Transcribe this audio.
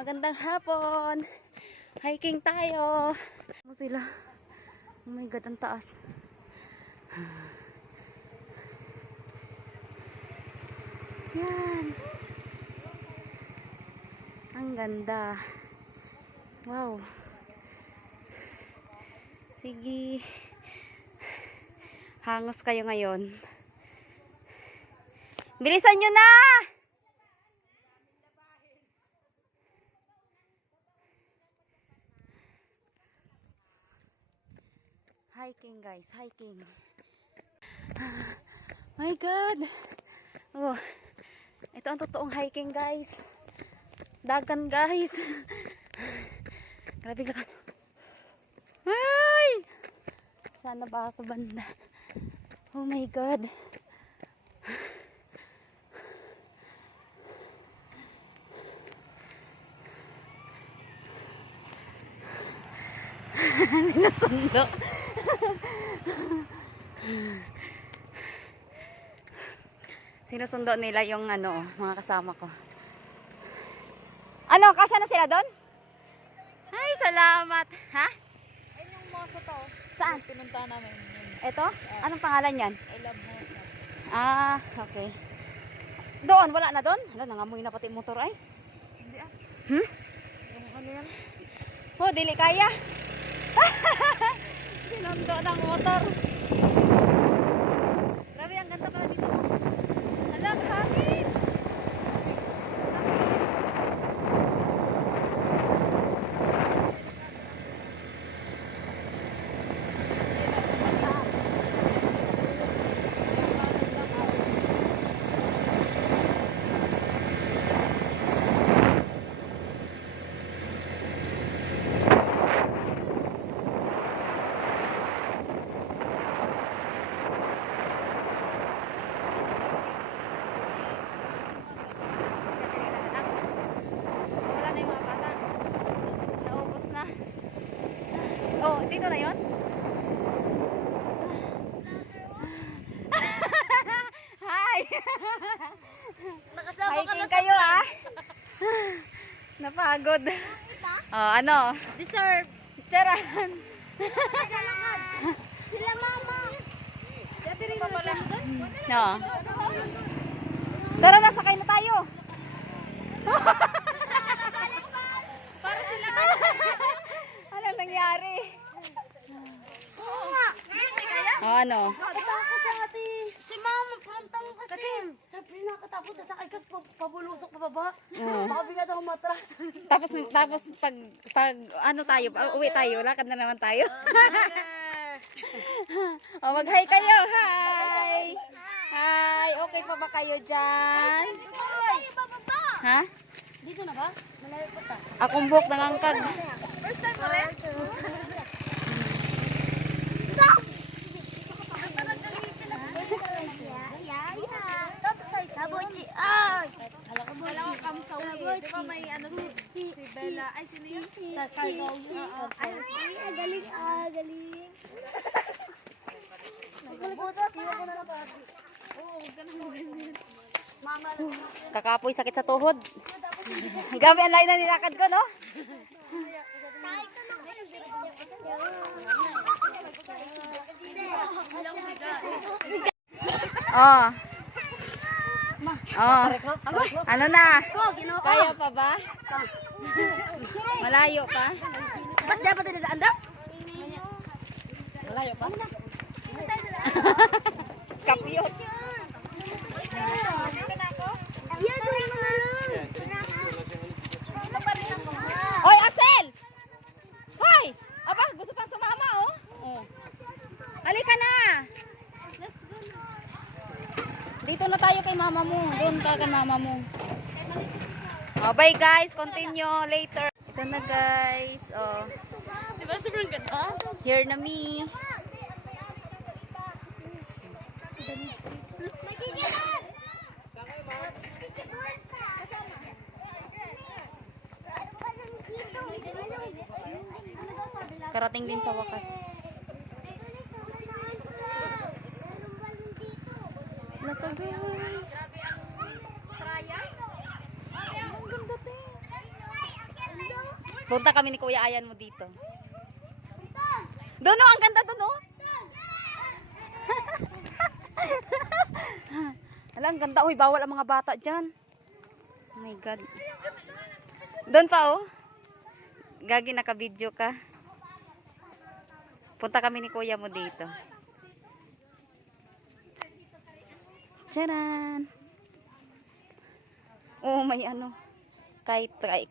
Magandang hapon. Hiking tayo. Ano sila? Oh my God, ang taas. Yan. Ang ganda. Wow. Sige. Hangos kayo ngayon. Bilisan nyo na! Hiking guys, hiking. My God. Oh, ito ang totoong hiking guys. Dagan guys. Grabe ka. Ay! Sana ba ako banda? Oh my God. Sinusundo. Sinusundo nila yung ano, mga kasama ko. Ano, kasya na sila doon? Ay, salamat. Ha? Ayun yung moso to. Saan? Pinunta namin yun. Ito? Anong pangalan yan? I love mo. Ah, okay. Doon, wala na doon? Hala, nangamoy na pati motor ay. Hindi ah. Hmm? Yung ano yan? Oh, dili kaya. Sinundo ng motor. Grabe, ang ganda pala dito. Hala, hangin. Wala na yung mga bata. Naubos na. Oh, dito na yun? Hi! Nakasama ka na Hiking sa kayo ah. Napagod. Oh, ano? Deserve. Charan. Sila mama. Dati rin na siya doon. No. Tara na, sakay na tayo. Para sila. Anong nangyari? Oo nga. Oh, ano? Nakatakot sa ate. Si mama, pantang kasi. Sabi nakatakot sa sakay kasi pabulusok pababa. Oo. Baka bigla daw matras. Tapos pag ano tayo, uwi tayo, lakad na naman tayo. Oh, mag-hi kayo. Hi. Hi. Okay pa ba kayo dyan? Ha? Dito na ba? Malayo pa ta. Akong buhok nangangkag. First time mo rin? Kabuchi! Ah! Kala ko kamsawi. Di ba may ano si Bella? Ay, sino yun? Sa Cargo. Ay, galing galing. Nagkalimutan. Kaya ko na napati. Oo, ganun mo ganyan. Mama lang. Kakapoy, sakit sa tuhod. Gabi ang layo na nilakad ko, no? Oh. Oh. Ano na? Kaya pa ba? Malayo pa? Ba't dapat dinadaan daw? Malayo pa? Kapyot. Hoy, Asel! Hoy! Aba, gusto pang sumama, oh. Oh. Halika na! Dito na tayo kay mama mo. Doon ka kay mama mo. Oh, bye guys. Continue later. Ito na guys. Oh. Diba sobrang ganda? Here na me. Karating din sa wakas. Naka guys. Ang ganda din. Punta kami ni Kuya Ayan mo dito. Doon, oh, ang ganda doon, oh. Ala, ang ganda. Uy, bawal ang mga bata dyan. Oh my God. Doon pa, oh. Gagi, naka-video ka. Punta kami ni Kuya mo dito. Tcharan! Oh, may ano. Kite.